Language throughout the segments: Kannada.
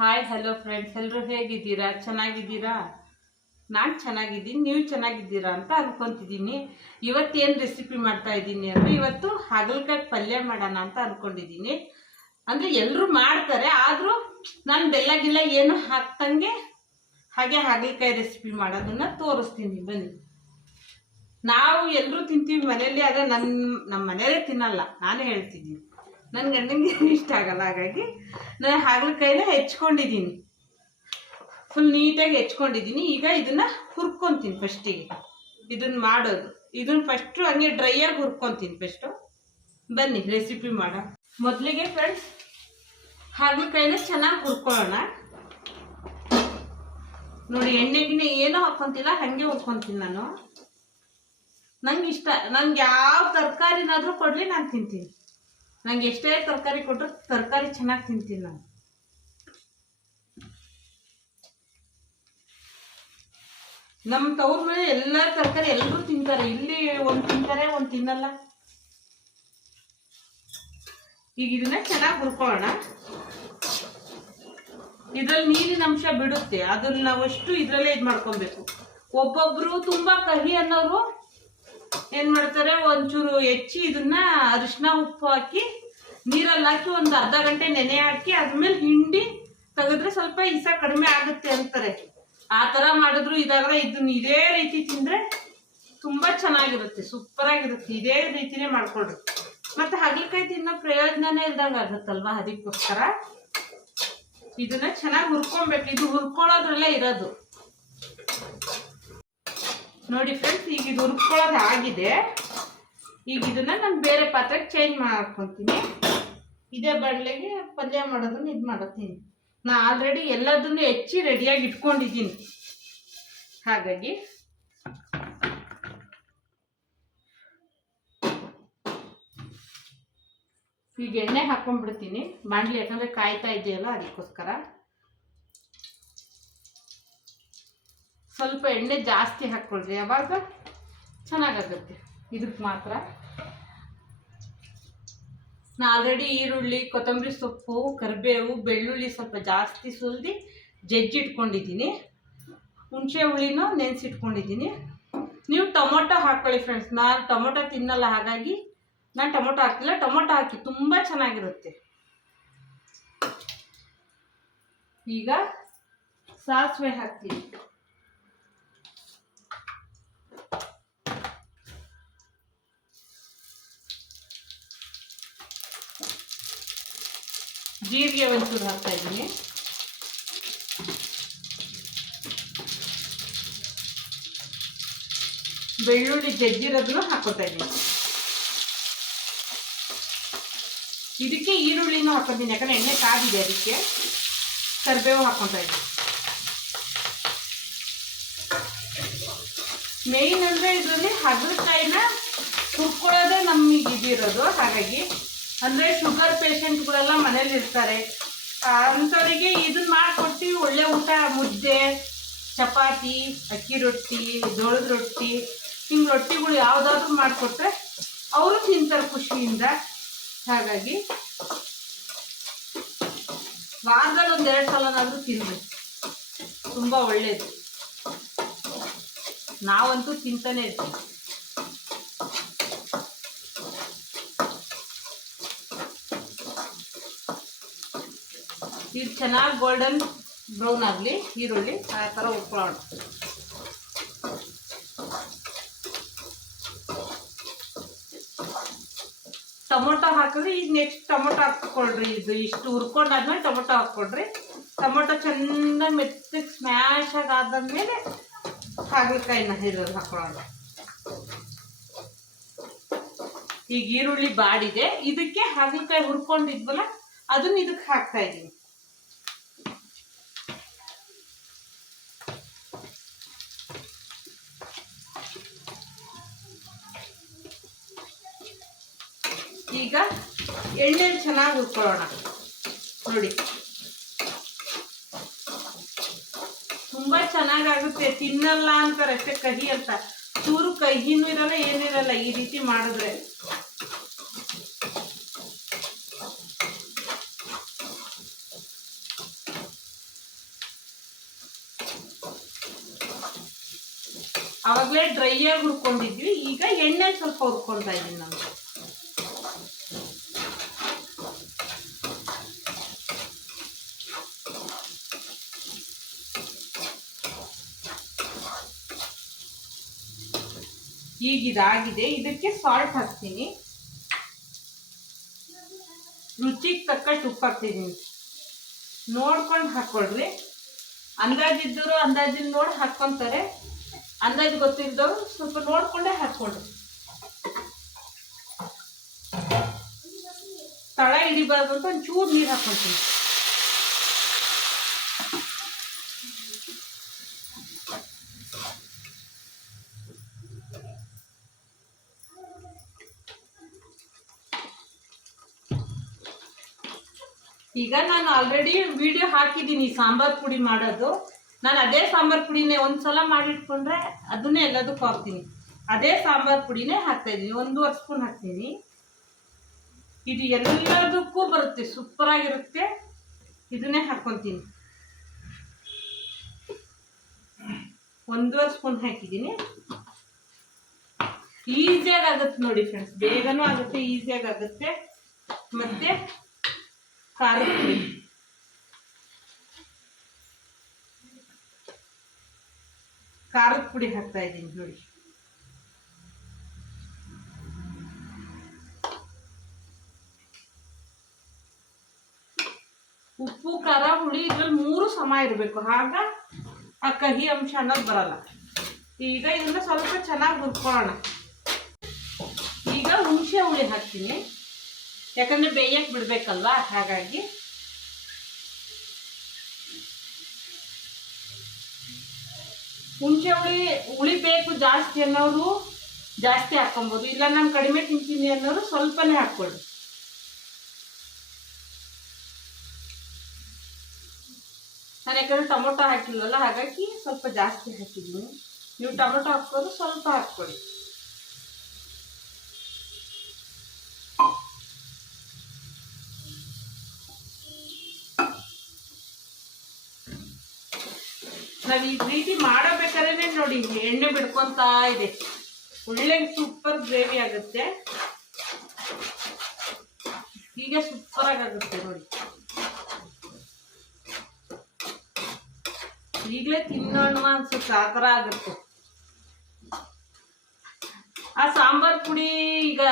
ಹಾಯ್ ಹಲೋ ಫ್ರೆಂಡ್ಸ್ ಎಲ್ಲರೂ ಹೇಗಿದ್ದೀರಾ? ಚೆನ್ನಾಗಿದ್ದೀರಾ? ನಾನು ಚೆನ್ನಾಗಿದ್ದೀನಿ, ನೀವು ಚೆನ್ನಾಗಿದ್ದೀರಾ ಅಂತ ಅನ್ಕೊಂತಿದ್ದೀನಿ. ಇವತ್ತೇನು ರೆಸಿಪಿ ಮಾಡ್ತಾ ಇದ್ದೀನಿ ಅಂದರೆ ಇವತ್ತು ಹಾಗಲಕಾಯಿ ಪಲ್ಯ ಮಾಡೋಣ ಅಂತ ಅಂದ್ಕೊಂಡಿದ್ದೀನಿ ಅಂದರೆ ಎಲ್ಲರೂ ಮಾಡ್ತಾರೆ, ಆದರೂ ನಾನು ಬೆಲ್ಲ ಗಿಲ್ಲ ಏನು ಹಾಕ್ದಂಗೆ ಹಾಗೆ ಹಾಗಲಕಾಯಿ ರೆಸಿಪಿ ಮಾಡೋದನ್ನು ತೋರಿಸ್ತೀನಿ ಬನ್ನಿ. ನಾವು ಎಲ್ಲರೂ ತಿಂತೀವಿ ಮನೆಯಲ್ಲಿ, ಆದರೆ ನನ್ನ ನಮ್ಮ ಮನೆಯಲ್ಲೇ ತಿನ್ನಲ್ಲ. ನಾನೇ ಹೇಳ್ತಿದ್ದೀನಿ. ನನ್ನ ಗಂಡನಿಗೆ ಇಷ್ಟ ಆಗಲ್ಲ, ಹಾಗಾಗಿ ನಾನು ಹಾಗಲಕಾಯಿನ ಹೆಚ್ಕೊಂಡಿದ್ದೀನಿ. ಫುಲ್ ನೀಟಾಗಿ ಹೆಚ್ಕೊಂಡಿದ್ದೀನಿ. ಈಗ ಇದನ್ನ ಹುರ್ಕೊತೀನಿ ಫಸ್ಟಿಗೆ ಇದನ್ನ ಮಾಡೋದು. ಇದನ್ನ ಫಸ್ಟು ಹಂಗೆ ಡ್ರೈಯಾಗಿ ಹುರ್ಕೊಂತೀನಿ ಫಸ್ಟು ಬನ್ನಿ ರೆಸಿಪಿ ಮಾಡೋ ಮೊದಲಿಗೆ ಫ್ರೆಂಡ್ಸ್ ಹಾಗಲಕಾಯಿನ ಚೆನ್ನಾಗಿ ಹುರ್ಕೊಳ್ಳೋಣ. ನೋಡಿ, ಎಣ್ಣೆಗಿನ ಏನೋ ಹಾಕ್ಕೊಂತಿಲ್ಲ ಹಾಗೆ ಹುರ್ಕೊಂತೀನಿ ನಾನು. ನಂಗೆ ಇಷ್ಟ, ನಂಗೆ ಯಾವ ತರಕಾರಿನಾದರೂ ಕೊಡಲಿ, ನಾನು ತಿಂತೀನಿ. ನಂಗೆ ಎಷ್ಟೇ ತರಕಾರಿ ಕೊಟ್ಟರು ತರಕಾರಿ ಚೆನ್ನಾಗಿ ತಿಂತೀನಿ ನಾನು. ನಮ್ಮ ತವ್ರ ಮೇಲೆ ಎಲ್ಲ ತರಕಾರಿ ಎಲ್ಲರೂ ತಿಂತಾರೆ. ಇಲ್ಲಿ ಒಂದು ತಿಂತಾರೆ, ಒಂದು ತಿನ್ನಲ್ಲ. ಈಗ ಇದನ್ನ ಚೆನ್ನಾಗಿ ಹುರ್ಕೊಳ್ಳೋಣ. ಇದ್ರಲ್ಲಿ ನೀರಿನ ಅಂಶ ಬಿಡುತ್ತೆ. ಅದನ್ನ ನಾವಷ್ಟು ಇದ್ರಲ್ಲೇ ಇದು ಮಾಡ್ಕೊಬೇಕು. ಒಬ್ಬೊಬ್ರು ತುಂಬಾ ಕಹಿ ಅನ್ನೋರು ಏನ್ ಮಾಡ್ತಾರೆ? ಒಂಚೂರು ಹೆಚ್ಚಿ ಇದನ್ನ ಅರಿಶಿನ ಉಪ್ಪು ಹಾಕಿ ನೀರಲ್ಲಿ ಹಾಕಿ ಒಂದು ಅರ್ಧ ಗಂಟೆ ನೆನೆ ಹಾಕಿ ಅದ್ಮೇಲೆ ಹಿಂಡಿ ತೆಗೆದ್ರೆ ಸ್ವಲ್ಪ ಇಸ ಕಡಿಮೆ ಆಗುತ್ತೆ ಅಂತಾರೆ. ಆ ತರ ಮಾಡಿದ್ರು ಇದಾಗಲ್ಲ ಇದನ್ನ ಇದೇ ರೀತಿ ತಿಂದರೆ ತುಂಬಾ ಚೆನ್ನಾಗಿರುತ್ತೆ ಸೂಪರ್ ಆಗಿರುತ್ತೆ ಇದೇ ರೀತಿನೇ ಮಾಡ್ಕೊಳ್ರಿ. ಮತ್ತೆ ಹಾಗಲಕಾಯಿ ತಿನ್ನೋ ಪ್ರಯೋಜನನೇ ಇಲ್ದಂಗೆ ಆಗುತ್ತಲ್ವಾ ಅದಕ್ಕೋಸ್ಕರ? ಇದನ್ನ ಚೆನ್ನಾಗಿ ಹುರ್ಕೊಬೇಕು. ಇದು ಹುರ್ಕೊಳ್ಳೋದ್ರಲ್ಲೇ ಇರೋದು. ನೋಡಿ ಫ್ರೆಂಡ್ಸ್ ಈಗ ಇದು ಹುರ್ಕೊಳ್ಳೋದು ಆಗಿದೆ. ಈಗ ಇದನ್ನ ನಾನು ಬೇರೆ ಪಾತ್ರೆಗೆ ಚೇಂಜ್ ಮಾಡ್ಕೊತೀನಿ. ಇದೇ ಬಡ್ಲೆಗೆ ಪಲ್ಯ ಮಾಡೋದನ್ನ ಇದು ಮಾಡತ್ತೀನಿ ನಾ ಆಲ್ರೆಡಿ ಎಲ್ಲದನ್ನು ಹೆಚ್ಚಿ ರೆಡಿಯಾಗಿ ಇಟ್ಕೊಂಡಿದ್ದೀನಿ. ಹಾಗಾಗಿ ಈಗ ಎಣ್ಣೆ ಹಾಕೊಂಡ್ಬಿಡ್ತೀನಿ. ಬಾಣಲಿ ಯಾಕಂದ್ರೆ ಕಾಯ್ತಾ ಇದೆಯಲ್ಲ ಅದಕ್ಕೋಸ್ಕರ. ಸ್ವಲ್ಪ ಎಣ್ಣೆ ಜಾಸ್ತಿ ಹಾಕ್ಕೊಳ್ರಿ. ಯಾವಾಗ? ಚೆನ್ನಾಗಾಗುತ್ತೆ. ಇದಕ್ಕೆ ಮಾತ್ರ. ನಾ ಆಲ್ರೆಡಿ ಈರುಳ್ಳಿ, ಕೊತ್ತಂಬರಿ ಸೊಪ್ಪು, ಕರಿಬೇವು, ಬೆಳ್ಳುಳ್ಳಿ ಸ್ವಲ್ಪ ಜಾಸ್ತಿ ಸುಲಿದು ಜಜ್ಜಿ ಇಟ್ಕೊಂಡಿದ್ದೀನಿ. ಹುಣಸೆ ಹುಳಿನೂ ನೆನೆಸಿಟ್ಕೊಂಡಿದ್ದೀನಿ ನೀವು ಟೊಮೊಟೊ ಹಾಕ್ಕೊಳ್ಳಿ ಫ್ರೆಂಡ್ಸ್ ನಾನು ಟೊಮೊಟೊ ತಿನ್ನಲ್ಲ, ಹಾಗಾಗಿ ನಾನು ಟೊಮೊಟೊ ಹಾಕಿಲ್ಲ. ಟೊಮೊಟೊ ಹಾಕಿ ತುಂಬ ಚೆನ್ನಾಗಿರುತ್ತೆ. ಈಗ ಸಾಸಿವೆ ಹಾಕ್ತೀನಿ. ಜೀರಿಗೆ ಒಂಚೂರು ಹಾಕ್ತಾ ಇದ್ದೀನಿ. ಬೆಳ್ಳುಳ್ಳಿ ಜಜ್ಜಿರೋದನ್ನು ಹಾಕೋತಾ ಇದ್ದೀನಿ. ಇದಕ್ಕೆ ಈರುಳ್ಳಿನೂ ಹಾಕೋತೀನಿ ಯಾಕಂದ್ರೆ ಎಣ್ಣೆ ಕಾದಿದೆ ಅದಕ್ಕೆ. ಕರಿಬೇವು ಹಾಕೊತಾ ಇದ್ದೀನಿ. ಮೇಯ್ನ್ ಅಂದರೆ ಇದರಲ್ಲಿ ಹಗಲಕಾಯಿನ ಹುರ್ಕೊಳ್ಳೋದೇ ನಮಗೆ ಇದಿರೋದು, ಹಾಗಾಗಿ ಅಂದರೆ ಶುಗರ್ ಪೇಷಂಟ್ಗಳೆಲ್ಲ ಮನೇಲಿ ಇರ್ತಾರೆ. ಅಂಥವರಿಗೆ ಇದನ್ನ ಮಾಡಿಕೊಡ್ತೀವಿ. ಒಳ್ಳೆ ಊಟ, ಮುದ್ದೆ, ಚಪಾತಿ, ಅಕ್ಕಿ ರೊಟ್ಟಿ ಜೋಳದ ರೊಟ್ಟಿ, ಹಿಂಗೆ ರೊಟ್ಟಿಗಳು ಯಾವುದಾದ್ರೂ ಮಾಡಿಕೊಟ್ರೆ ಅವರು ತಿಂತಾರೆ ಖುಷಿಯಿಂದ. ಹಾಗಾಗಿ ವಾರದಲ್ಲಿ ಒಂದು ಎರಡು ಸಲನಾದರೂ ತಿನ್ಬೇಕು. ತುಂಬ ಒಳ್ಳೆಯದು ನಾವಂತೂ ತಿಂತಾನೆ ಇರ್ತೀವಿ. ಇದು ಚೆನ್ನಾಗಿ ಗೋಲ್ಡನ್ ಬ್ರೌನ್ ಆಗಲಿ, ಈರುಳ್ಳಿ, ಆ ಥರ ಉಟ್ಕೊಳ್ಳೋಣ. ಟೊಮೊಟೊ ಹಾಕಿದ್ರೆ ಈಗ ನೆಕ್ಸ್ಟ್ ಟೊಮೊಟೊ ಹಾಕ್ಕೊಳ್ರಿ ಇದು. ಇಷ್ಟು ಹುರ್ಕೊಂಡಾದ್ಮೇಲೆ ಟೊಮೊಟೊ ಹಾಕ್ಕೊಳ್ರಿ. ಟೊಮೊಟೊ ಚೆನ್ನಾಗಿ ಮೆತ್ತಗೆ ಸ್ಮ್ಯಾಶ್ ಆಗಿ ಆದಮೇಲೆ ಹಾಗಲಕಾಯಿನ ಇರೋದು ಹಾಕೊಳ್ಳೋಣ ಈಗ ಈರುಳ್ಳಿ ಬಾಡಿದೆ. ಇದಕ್ಕೆ ಹಾಗಲಕಾಯಿ ಹುರ್ಕೊಂಡಿದ್ವಲ್ಲ, ಅದನ್ನ ಇದಕ್ಕೆ ಹಾಕ್ತಾ ಇದ್ದೀನಿ ಈಗ ಎಣ್ಣೆ ಚೆನ್ನಾಗಿ ಹುರ್ಕೊಳ್ಳೋಣ. ನೋಡಿ. ತುಂಬ ಚೆನ್ನಾಗಾಗುತ್ತೆ. ತಿನ್ನಲ್ಲ ಅಂತಾರೆ, ಅಷ್ಟೇ ಕಹಿ ಅಂತ. ಚೂರು ಕಹಿನೂ ಇರಲ್ಲ ಏನಿರಲ್ಲ ಈ ರೀತಿ ಮಾಡಿದ್ರೆ. ಅವಾಗಲೇ ಡ್ರೈ ಆಗಿ ಹುರ್ಕೊಂಡಿದ್ವಿ. ಈಗ ಎಣ್ಣೆ ಸ್ವಲ್ಪ ಹುರ್ಕೊಂತ ಇದ್ದೀನಿ ನಾನು. ಈಗ ಇದಾಗಿದೆ ಇದಕ್ಕೆ ಸಾಲ್ಟ್ ಹಾಕ್ತೀನಿ. ರುಚಿಗೆ ತಕ್ಕಷ್ಟು ಉಪ್ಪು ಹಾಕ್ತೀನಿ ನೋಡ್ಕೊಂಡು ಹಾಕ್ಕೊಳ್ರಿ ಅಂದಾಜಿದ್ದವರು ಅಂದಾಜಿನ ನೋಡಿ ಹಾಕ್ಕೊಂತಾರೆ ಅಂದಾಜು ಗೊತ್ತಿದ್ದವರು ಸ್ವಲ್ಪ ನೋಡಿಕೊಂಡೇ ಹಾಕ್ಕೊಳ್ರಿ ತಳ ಹಿಡಿಬಾರ್ದು ಅಂತ ಒಂಚೂರು ನೀರು ಹಾಕ್ಕೊಳ್ತೀನಿ ಈಗ ನಾನು ಆಲ್ರೆಡಿ ವಿಡಿಯೋ ಹಾಕಿದ್ದೀನಿ, ಸಾಂಬಾರ್ ಪುಡಿ ಮಾಡೋದು. ನಾನು ಅದೇ ಸಾಂಬಾರ್ ಪುಡಿನೇ ಒಂದ್ಸಲ ಮಾಡಿಟ್ಕೊಂಡ್ರೆ ಅದನ್ನೇ ಎಲ್ಲದಕ್ಕೂ ಹಾಕ್ತೀನಿ. ಅದೇ ಸಾಂಬಾರ್ ಪುಡಿನೇ ಹಾಕ್ತಾ ಇದ್ದೀನಿ, ಒಂದೂವರೆ ಸ್ಪೂನ್ ಹಾಕ್ತೀನಿ. ಇದು ಎಲ್ಲದಕ್ಕೂ ಬರುತ್ತೆ ಸೂಪರ್ ಆಗಿರುತ್ತೆ ಇದನ್ನೇ ಹಾಕ್ಕೊತೀನಿ. ಒಂದೂವರೆ ಸ್ಪೂನ್ ಹಾಕಿದ್ದೀನಿ. ಈಸಿಯಾಗಿ ಆಗುತ್ತೆ ನೋಡಿ ಫ್ರೆಂಡ್ಸ್ ಬೇಗನೂ ಆಗುತ್ತೆ, ಈಸಿಯಾಗಿ ಆಗುತ್ತೆ. ಮತ್ತೆ ಖಾರದ ಪುಡಿ ಖಾರದ ಪುಡಿ ಹಾಕ್ತಾ ಇದ್ದೀನಿ ನೋಡಿ. ಉಪ್ಪು, ಖಾರ, ಹುಳಿ, ಇದ್ರಲ್ಲಿ ಮೂರು ಸಮ ಇರಬೇಕು. ಆಗ ಆ ಕಹಿ ಅಂಶ ಅನ್ನೋದು ಬರಲ್ಲ. ಈಗ ಇದನ್ನ ಸ್ವಲ್ಪ ಚೆನ್ನಾಗಿ ಹುರ್ಕೊಳ್ಳೋಣ. ಈಗ ಹುಣಸೆ ಹುಳಿ ಹಾಕ್ತೀನಿ. ಯಾಕಂದ್ರೆ ಬೇಯಕ್ಕೆ ಬಿಡ್ಬೇಕಲ್ವಾ? ಹಾಗಾಗಿ. ಹುಣಸೆ ಹುಳಿ ಹುಳಿ ಬೇಕು ಜಾಸ್ತಿ ಅನ್ನೋರು ಜಾಸ್ತಿ ಹಾಕೊಬೋದು ಇಲ್ಲ ನಾನು ಕಡಿಮೆ ತಿಂತೀನಿ ಅನ್ನೋರು ಸ್ವಲ್ಪನೇ ಹಾಕ್ಕೊಳ್ಳಿ. ನಾನು ಯಾಕಂದ್ರೆ ಟೊಮೊಟೊ ಹಾಕಿಲ್ವಲ್ಲ, ಹಾಗಾಗಿ ಸ್ವಲ್ಪ ಜಾಸ್ತಿ ಹಾಕಿದ್ದೀನಿ. ನೀವು ಟೊಮೊಟೊ ಹಾಕೋದು ಸ್ವಲ್ಪ ಹಾಕ್ಕೊಳ್ಳಿ. ನಾವ್ ಈ ರೀತಿ ಮಾಡಬೇಕಾದ್ರೆ ನೋಡಿ ಎಣ್ಣೆ ಬಿಡ್ಕೊಂತಾ ಇದೆ. ಒಳ್ಳೆ ಸೂಪರ್ ಗ್ರೇವಿ ಆಗುತ್ತೆ. ಹೀಗೆ ಸೂಪರ್ ಆಗುತ್ತೆ ನೋಡಿ. ಈಗಲೇ ತಿನ್ನೋಣ ಅನ್ಸುತ್ತೆ, ಆ ಥರ ಆಗುತ್ತೆ. ಆ ಸಾಂಬಾರ್ ಪುಡಿ ಈಗ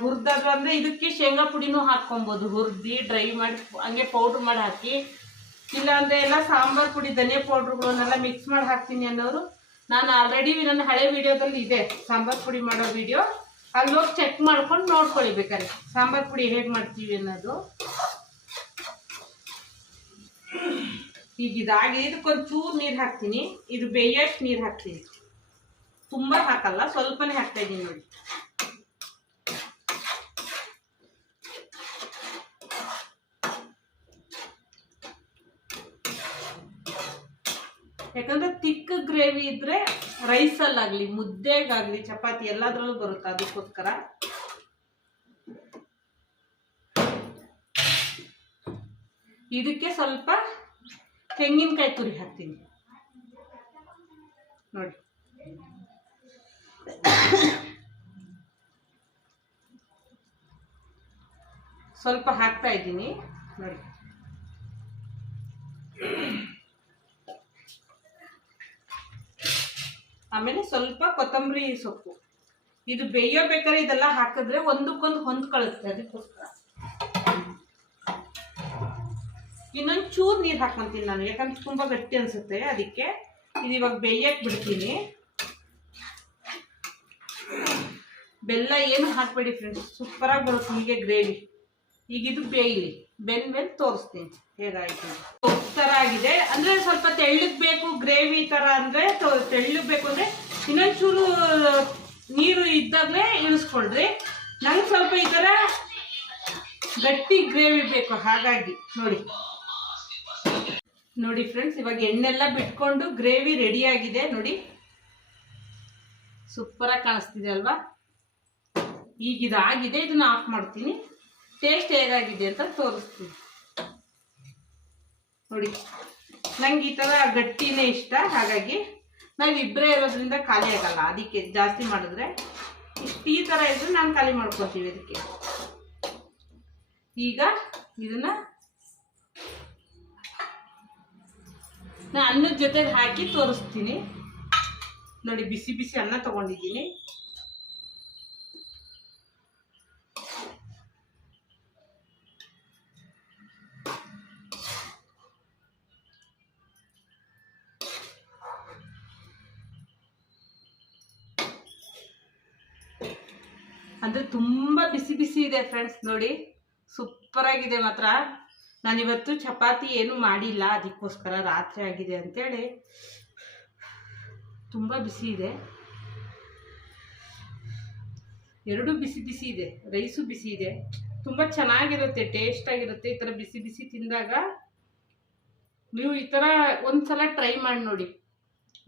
ಹುರಿದಾಗ ಅಂದ್ರೆ ಇದಕ್ಕೆ ಶೇಂಗಾ ಪುಡಿನೂ ಹಾಕ್ಕೊಬೋದು. ಹುರಿದು ಡ್ರೈ ಮಾಡಿ, ಹಂಗೆ ಪೌಡ್ರ್ ಮಾಡಿ ಹಾಕಿ. ಇಲ್ಲ ಅಂದ್ರೆ ಎಲ್ಲ ಸಾಂಬಾರ್ ಪುಡಿ, ಧನಿಯಾ ಪೌಡ್ರುಗಳನ್ನೆಲ್ಲ ಮಿಕ್ಸ್ ಮಾಡಿ ಹಾಕ್ತೀನಿ ಅನ್ನೋರು. ನಾನು ಆಲ್ರೆಡಿ ನನ್ನ ಹಳೆ ವಿಡಿಯೋದಲ್ಲಿ ಇದೆ ಸಾಂಬಾರ್ ಪುಡಿ ಮಾಡೋ ವಿಡಿಯೋ. ಅಲ್ಲಿ ಹೋಗಿ ಚೆಕ್ ಮಾಡ್ಕೊಂಡು ನೋಡ್ಕೊಳ್ಳಿ ಬೇಕಾದ್ರೆ. ಸಾಂಬಾರ್ ಪುಡಿ ಹೇಗೆ ಮಾಡ್ತೀವಿ ಅನ್ನೋದು. ಈಗ ಇದಾಗಿ ಇದಕ್ಕೊಂದು ಚೂರು ನೀರು ಹಾಕ್ತೀನಿ. ಇದು ಬೇಯಷ್ಟು ನೀರು ಹಾಕ್ತೀನಿ. ತುಂಬ ಹಾಕಲ್ಲ, ಸ್ವಲ್ಪನೇ ಹಾಕ್ತಾ ಇದ್ದೀನಿ ನೋಡಿ. ಯಾಕಂದ್ರೆ ತಿಕ್ಕ ಗ್ರೇವಿ ಇದ್ರೆ ರೈಸಲ್ಲಾಗಲಿ, ಮುದ್ದೆಗಾಗಲಿ, ಚಪಾತಿ ಎಲ್ಲದರಲ್ಲೂ ಬರುತ್ತೆ ಅದಕ್ಕೋಸ್ಕರ. ಇದಕ್ಕೆ ಸ್ವಲ್ಪ ತೆಂಗಿನಕಾಯಿ ತುರಿ ಹಾಕ್ತೀನಿ. ನೋಡಿ. ಸ್ವಲ್ಪ ಹಾಕ್ತಾ ಇದ್ದೀನಿ. ನೋಡಿ. ಆಮೇಲೆ ಸ್ವಲ್ಪ ಕೊತ್ತಂಬರಿ ಸೊಪ್ಪು. ಇದು ಬೇಯಬೇಕಾದ್ರೆ ಇದೆಲ್ಲ ಹಾಕಿದ್ರೆ ಒಂದಕ್ಕೊಂದು ಹೊಂದ್ಕೊಳ್ಳುತ್ತೆ ಅದಕ್ಕೋಸ್ಕರ. ಇನ್ನೊಂದು ಚೂರು ನೀರು ಹಾಕೊಂತೀನಿ ನಾನು, ಯಾಕಂದ್ರೆ ತುಂಬ ಗಟ್ಟಿ ಅನ್ಸುತ್ತೆ, ಅದಕ್ಕೆ ಇದು ಇವಾಗ ಬೇಯಕ್ಕೆ ಬಿಡ್ತೀನಿ. ಬೆಲ್ಲ ಏನು ಹಾಕ್ಬೇಡಿ ಫ್ರೆಂಡ್ಸ್ ಸೂಪರಾಗಿ ಬರುತ್ತೆ ಹೀಗೆ ಗ್ರೇವಿ ಈಗ ಇದು ಬೇಯಲಿ. ಬೆಂದ ಮೇಲೆ ತೋರಿಸ್ತೀನಿ. ಹೇಗಾಯ್ತು? ಥರ ಆಗಿದೆ. ಅಂದರೆ ಸ್ವಲ್ಪ ತೆಳ್ಳಗೆ ಬೇಕು ಗ್ರೇವಿ ಥರ ಅಂದರೆ ತೆಳ್ಳಗೆ ಬೇಕು ಅಂದರೆ ಇನ್ನೊಂಚೂರು ನೀರು ಇದ್ದಾಗಲೇ ಇಳಿಸ್ಕೊಳ್ರಿ. ನಂಗೆ ಸ್ವಲ್ಪ ಈ ಥರ ಗಟ್ಟಿ ಗ್ರೇವಿ ಬೇಕು, ಹಾಗಾಗಿ. ನೋಡಿ. ನೋಡಿ ಫ್ರೆಂಡ್ಸ್, ಇವಾಗ ಎಣ್ಣೆಲ್ಲ ಬಿಟ್ಕೊಂಡು ಗ್ರೇವಿ ರೆಡಿ ಆಗಿದೆ. ನೋಡಿ. ಸೂಪರಾಗಿ ಕಾಣಿಸ್ತಿದೆ ಅಲ್ವಾ? ಈಗ ಇದಾಗಿದೆ, ಇದನ್ನ ಆಫ್ ಮಾಡ್ತೀನಿ. ಟೇಸ್ಟ್ ಹೇಗಾಗಿದೆ ಅಂತ ತೋರಿಸ್ತೀನಿ. ನೋಡಿ, ನಂಗೆ ಈ ಥರ ಗಟ್ಟಿನೇ ಇಷ್ಟ. ಹಾಗಾಗಿ ನಾವು ಇಬ್ಬರೇ ಇರೋದ್ರಿಂದ ಖಾಲಿ ಆಗಲ್ಲ. ಅದಕ್ಕೆ ಜಾಸ್ತಿ ಮಾಡಿದ್ರೆ ಇಷ್ಟು ಈ ಥರ ಇದ್ರೆ ನಾನು ಖಾಲಿ ಮಾಡ್ಕೊತೀವಿ ಅದಕ್ಕೆ. ಈಗ ಇದನ್ನ ನಾನು ಅನ್ನದ ಜೊತೆಗೆ ಹಾಕಿ ತೋರಿಸ್ತೀನಿ. ನೋಡಿ, ಬಿಸಿ ಬಿಸಿ ಅನ್ನ ತಗೊಂಡಿದ್ದೀನಿ. ಅಂದರೆ ತುಂಬ ಬಿಸಿ ಬಿಸಿ ಇದೆ ಫ್ರೆಂಡ್ಸ್ ನೋಡಿ. ಸೂಪರ್ ಆಗಿದೆ ಮಾತ್ರ. ನಾನಿವತ್ತು ಚಪಾತಿ ಏನು ಮಾಡಿಲ್ಲ, ಅದಕ್ಕೋಸ್ಕರ ರಾತ್ರಿ ಆಗಿದೆ ಅಂತೇಳಿ. ತುಂಬ ಬಿಸಿ ಇದೆ. ಎರಡು ಬಿಸಿ ಬಿಸಿ ಇದೆ ರೈಸು ಬಿಸಿ ಇದೆ. ತುಂಬ ಚೆನ್ನಾಗಿರುತ್ತೆ ಟೇಸ್ಟ್ ಆಗಿರುತ್ತೆ ಈ ಥರ ಬಿಸಿ ಬಿಸಿ ತಿಂದಾಗ. ನೀವು ಈ ಥರ ಒಂದ್ಸಲ ಟ್ರೈ ಮಾಡಿ ನೋಡಿ.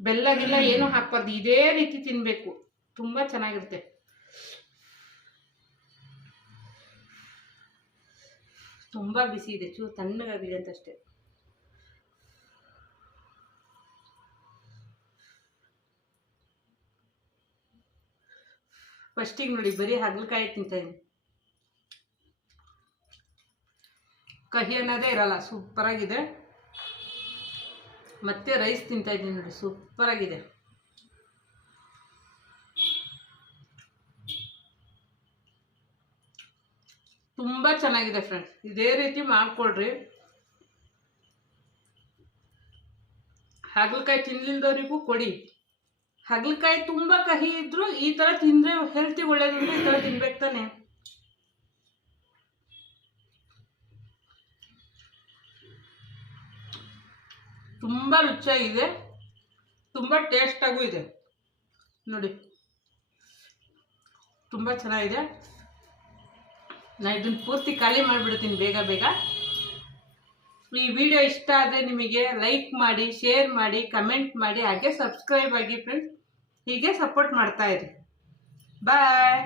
ಬೆಲ್ಲ ಗಿಲ್ಲ ಏನು ಹಾಕ್ಬಾರ್ದು, ಇದೇ ರೀತಿ ತಿನ್ನಬೇಕು ತುಂಬ ಚೆನ್ನಾಗಿರುತ್ತೆ. ತುಂಬ ಬಿಸಿ ಇದೆ, ಚೂರು ತಣ್ಣಗಾಗಿದೆ ಅಂತ ಅಷ್ಟೇ ಫಸ್ಟಿಗೆ ನೋಡಿ, ಬರೀ ಹಾಗಲಕಾಯಿ ತಿಂತಾಯಿದ್ದೀನಿ ಕಹಿ ಅನ್ನೋದೇ ಇರಲ್ಲ, ಸೂಪರಾಗಿದೆ. ಮತ್ತೆ ರೈಸ್ ತಿಂತಾಯಿದ್ದೀನಿ ನೋಡಿ, ಸೂಪರಾಗಿದೆ. ತುಂಬ ಚೆನ್ನಾಗಿದೆ ಫ್ರೆಂಡ್ಸ್ ಇದೇ ರೀತಿ ಮಾಡ್ಕೊಳ್ರಿ. ಹಾಗಲಕಾಯಿ ತಿನ್ಲಿಲ್ದವರಿಗೂ ಕೊಡಿ. ಹಾಗಲಕಾಯಿ ತುಂಬ ಕಹಿ ಇದ್ದರೂ ಈ ಥರ ತಿಂದರೆ ಹೆಲ್ತಿ ಒಳ್ಳೇದು ಈ ಥರ ತಿನ್ಬೇಕು ತಾನೆ. ತುಂಬ ರುಚಿಯಾಗಿದೆ. ತುಂಬ ಟೇಸ್ಟಾಗೂ ಇದೆ. ನೋಡಿ. ತುಂಬ ಚೆನ್ನಾಗಿದೆ. ನಾನು ಇದನ್ನು ಪೂರ್ತಿ ಖಾಲಿ ಮಾಡಿಬಿಡ್ತೀನಿ ಬೇಗ ಬೇಗ. ಈ ವಿಡಿಯೋ ಇಷ್ಟ ಆದರೆ ನಿಮಗೆ ಲೈಕ್ ಮಾಡಿ ಶೇರ್ ಮಾಡಿ ಕಮೆಂಟ್ ಮಾಡಿ, ಹಾಗೆ ಸಬ್ಸ್ಕ್ರೈಬ್ ಆಗಿ ಫ್ರೆಂಡ್ಸ್ ಹೀಗೆ ಸಪೋರ್ಟ್ ಮಾಡ್ತಾ ಇರಿ. ಬಾಯ್